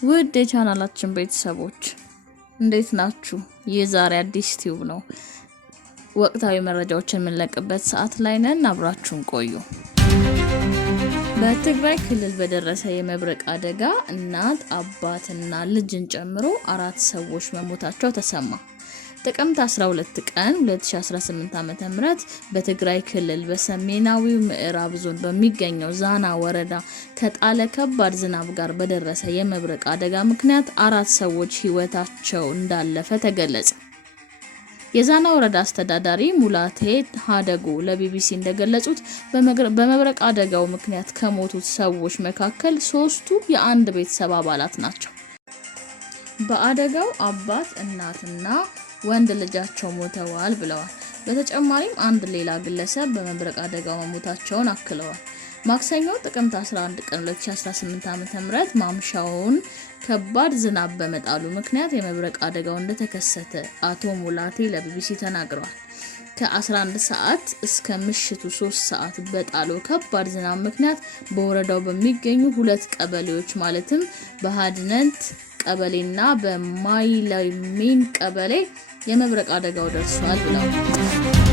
ውድ የቻናላችን ቤተሰቦች እንዴት ናችሁ? የዛሬ አዲስ ቲዩብ ነው። ወቅታዊ መረጃዎችን የምንለቅበት ሰዓት ላይ ነን። አብራችሁን ቆዩ። በትግራይ ክልል በደረሰ የመብረቅ አደጋ እናት አባትና ልጅን ጨምሮ 4 ሰዎች መሞታቸው ተሰማ። ጥቅምት 12 ቀን 2018 ዓ.ም በትግራይ ክልል በሰሜናዊው ምዕራብ ዞን በሚገኘው ዛና ወረዳ ከጣለ ከባድ ዝናብ ጋር በደረሰ የመብረቅ አደጋ ምክንያት 4 ሰዎች ህይወታቸው እንዳለፈ ተገለጸ። የዛና ወረዳ አስተዳዳሪ ሙላቴ ሀደጎ ለቢቢሲ እንደገለጹት በመብረቅ አደጋው ምክንያት ከሞቱት ሰዎች መካከል 3ቱ የአንድ ቤተሰብ አባላት ናቸው። በአደጋው አባት፣ እናትና ወንድ ልጃቸው ሞተዋል ብለዋል። በተጨማሪም አንድ ሌላ ግለሰብ በመብረቅ አደጋው መሞታቸውን አክለዋል። ማክሰኞ ጥቅምት 11 ቀን 2018 ዓ.ም ማምሻውን ከባድ ዝናብ በመጣሉ ምክንያት የመብረቅ አደጋው እንደተከሰተ አቶ ሙላቴ ለቢቢሲ ተናግረዋል። ከ11 ሰዓት እስከ ምሽቱ 3 ሰዓት በጣለው ከባድ ዝናብ ምክንያት በወረዳው በሚገኙ 2 ቀበሌዎች ማለትም በሃድነት ቀበሌና በማይለሚን ቀበሌ የመብረቅ አደጋው ደርሷል ብለዋል።